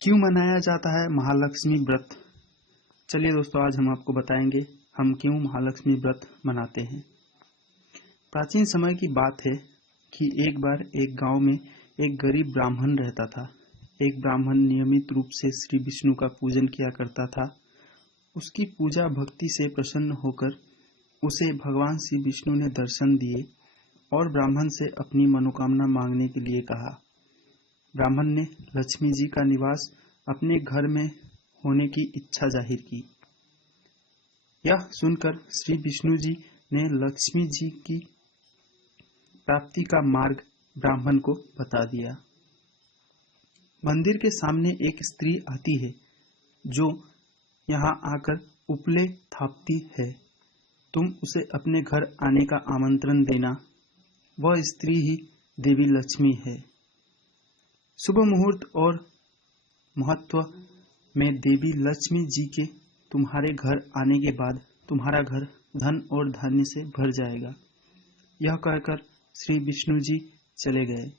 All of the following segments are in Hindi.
क्यों मनाया जाता है महालक्ष्मी व्रत? चलिए दोस्तों, आज हम आपको बताएंगे हम क्यों महालक्ष्मी व्रत मनाते हैं। प्राचीन समय की बात है कि एक बार एक गांव में एक गरीब ब्राह्मण रहता था। एक ब्राह्मण नियमित रूप से श्री विष्णु का पूजन किया करता था। उसकी पूजा भक्ति से प्रसन्न होकर उसे भगवान श्री विष्णु ने दर्शन दिए और ब्राह्मण से अपनी मनोकामना मांगने के लिए कहा। ब्राह्मण ने लक्ष्मी जी का निवास अपने घर में होने की इच्छा जाहिर की। यह सुनकर श्री विष्णु जी ने लक्ष्मी जी की प्राप्ति का मार्ग ब्राह्मण को बता दिया। मंदिर के सामने एक स्त्री आती है जो यहाँ आकर उपले थापती है। तुम उसे अपने घर आने का आमंत्रण देना। वह स्त्री ही देवी लक्ष्मी है। शुभ मुहूर्त और महत्व में देवी लक्ष्मी जी के तुम्हारे घर आने के बाद तुम्हारा घर धन और धान्य से भर जाएगा। यह कहकर श्री विष्णु जी चले गए।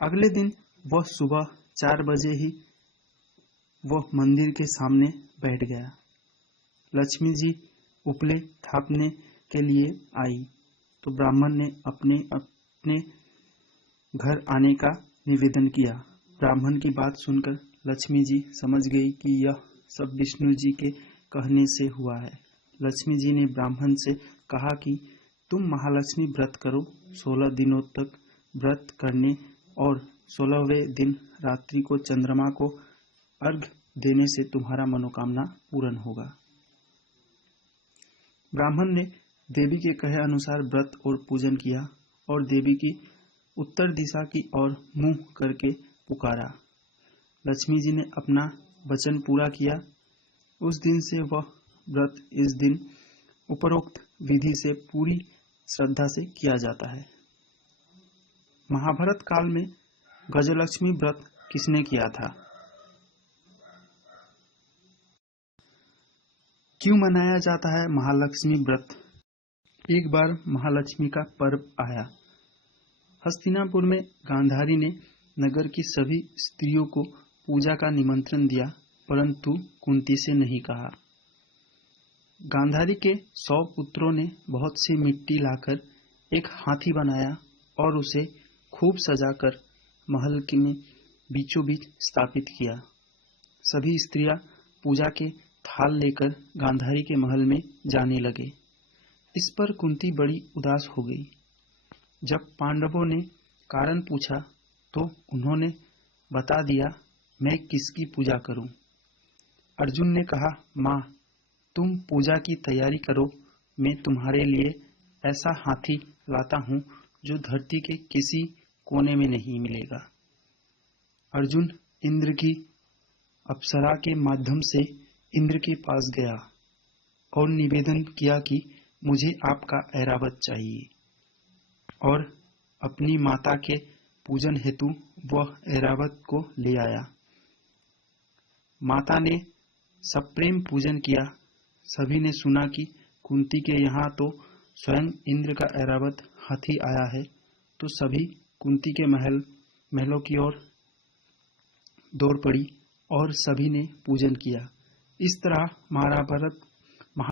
अगले दिन वह सुबह 4 बजे ही वह मंदिर के सामने बैठ गया। लक्ष्मी जी उपले थापने के लिए आई तो ब्राह्मण ने अपने घर आने का निवेदन किया। ब्राह्मण की बात सुनकर लक्ष्मी जी समझ गई कि यह सब विष्णु जी के कहने से हुआ है। लक्ष्मी जी ने ब्राह्मण से कहा कि तुम महालक्ष्मी व्रत करो। 16 दिनों तक व्रत करने और 16वें दिन रात्रि को चंद्रमा को अर्घ्य देने से तुम्हारा मनोकामना पूर्ण होगा। ब्राह्मण ने देवी के कहे अनुसार व्रत और पूजन किया और देवी की उत्तर दिशा की ओर मुंह करके पुकारा। लक्ष्मी जी ने अपना वचन पूरा किया। उस दिन से वह व्रत इस दिन उपरोक्त विधि से पूरी श्रद्धा से किया जाता है। महाभारत काल में गजलक्ष्मी व्रत किसने किया था? क्यों मनाया जाता है महालक्ष्मी व्रत? एक बार महालक्ष्मी का पर्व आया। हस्तिनापुर में गांधारी ने नगर की सभी स्त्रियों को पूजा का निमंत्रण दिया, परंतु कुंती से नहीं कहा। गांधारी के 100 पुत्रों ने बहुत सी मिट्टी लाकर एक हाथी बनाया और उसे खूब सजाकर महल के में बीचों बीच स्थापित किया। सभी स्त्रियां पूजा के थाल लेकर गांधारी के महल में जाने लगे। इस पर कुंती बड़ी उदास हो गई। जब पांडवों ने कारण पूछा तो उन्होंने बता दिया, मैं किसकी पूजा करूं? अर्जुन ने कहा, माँ, तुम पूजा की तैयारी करो। मैं तुम्हारे लिए ऐसा हाथी लाता हूं जो धरती के किसी कोने में नहीं मिलेगा। अर्जुन इंद्र की अप्सरा के माध्यम से इंद्र के पास गया और निवेदन किया कि मुझे आपका ऐरावत चाहिए, और अपनी माता के पूजन हेतु वह ऐरावत को ले आया। माता ने सप्रेम पूजन किया। सभी ने सुना कि कुंती के यहाँ तो स्वयं इंद्र का ऐरावत हाथी आया है, तो सभी कुंती के महलों की ओर दौड़ पड़ी और सभी ने पूजन किया। इस तरह महाभारत